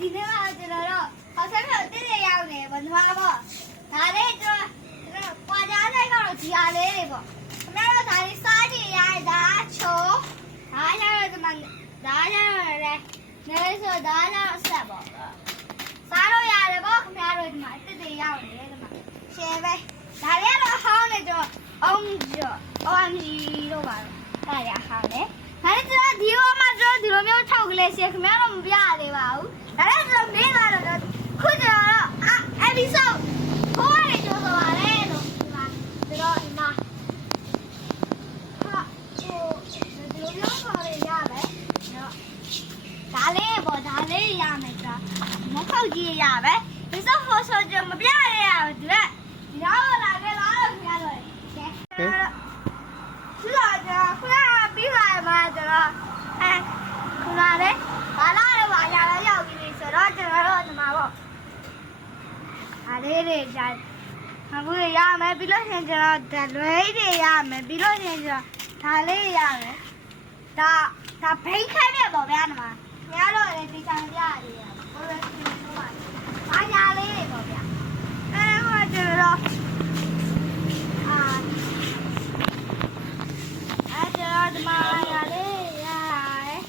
ဒီနေ့မှကျွန်တော်တို့ဟောဆက်ပြီးတစ်ရောက်နေပေါ့ညီမပေါ့ဒါလေးကျွန်တော်ပွားကြတဲ့ကတော့ဒီအားလေးတွေပေါ့ခင်ဗျားတို့ဒါလေးစားကြည့်ရတာချိုးဒါကြတော့ဒီမှာဒါကြတော့လည်းနေဆိုဒါကြတော့ဆက်ပေါ့စားလို့ရတယ်ပေါ့ခင်ဗျားတို့ဒီမှာတစ်ရောက်နေတယ်ဒီမှာရှယ်ပဲဒါလေးတော့ဟောင်းနေတော့OMG လို့ပါတော့ဒါရဟောင်းနေဒါလည်းကျွန်တော်ဒီလိုမှကျွန်တော်ဒီလိုမျိုးထောက်ကလေးရှယ်ခင်ဗျားတို့မပြရသေးပါဘူးဒါလည်းကျွန်တော်မင်းလာတော့ခုကျတော့episode ကိုရနေကြဆိုပါလေလို့ဒီမှာဒီတော့ဒီမှာဟာဟိုဒီလိုမျိုးခေါ်ရရမယ်နော်ဒါလေးပေါ့ဒါလေးရမယ်ကြာမခောက်ကြည့်ရမယ်ဒီစောဟောဆိုကြမပြရရဘူးဒီလက်ဒီတော့လာခဲ့လားလို့ခင်ဗျားတို့ကဲခုလာကြခုလာပြီးလာမှာကျတော့ခုလာလေဘာလာတော့ဘာရလဲရောက်ပြီဆိုတော့ကျွန်တော်တို့ဒီမှာပေါ့အားလေးတွေကြာဘူးရမယ်ပြီးလို့ရှိရင်ကျွန်တော်ဓလွဲတွေရမယ်ပြီးလို့ရှိရင်ကျွန်တော်ဒါလေးရမယ်ဒါဘိန်းခိုင်းပြပေါ့ဗျာဒီမှာခင်ဗျားတို့လည်းဒီချမ်းပြရတယ်ဘယ်လိုပြောပါလဲဘာညာလေးတွေပေါ့ဗျာဟောကျွန်တော်ကျွန်တော်ဒီမှာညာလေးရတယ်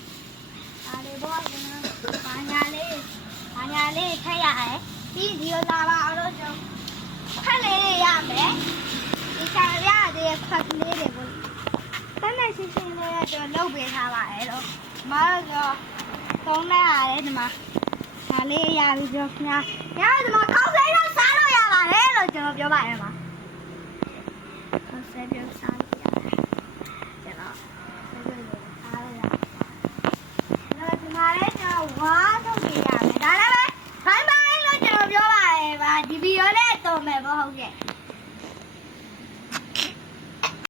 အားလေးပေါ့ကျွန်တော်ဘာညာလေးထည့်ရတယ်ပြီးဒီလိုလာပါအောင်လို့ကျွန်တော်ဖက်လေးရမယ်ဒီချာရတဲ့ဖက်လေးတွေပေါ့တန်းနေရှင်းရှင်းလေးကျွန်တော်လုပ်ပေးထားပါတယ်လို့မတော့သုံးလိုက်ရတယ်ဒီမှာဒါလေးရပြီးတော့ခင်ဗျာဒီမှာကောက်စိမ်းတော့စားလို့ရပါတယ်လို့ကျွန်တော်ပြောပါတယ်မှာကောက်စိမ်းပြောစားလို့ရတယ်ကျွန်တော်စားလို့ရတယ်ဒီမှာလည်းကျွန်တော်ဝါထုတ်ပြရမယ်ဒါလည်းဘိုင်းဘိုင်းလို့ကျွန်တော်ပြောပါတယ်ဗျာဒီဗီဒီယိုလေးတော့မယ်ပေါ့ဟုတ်ကဲ့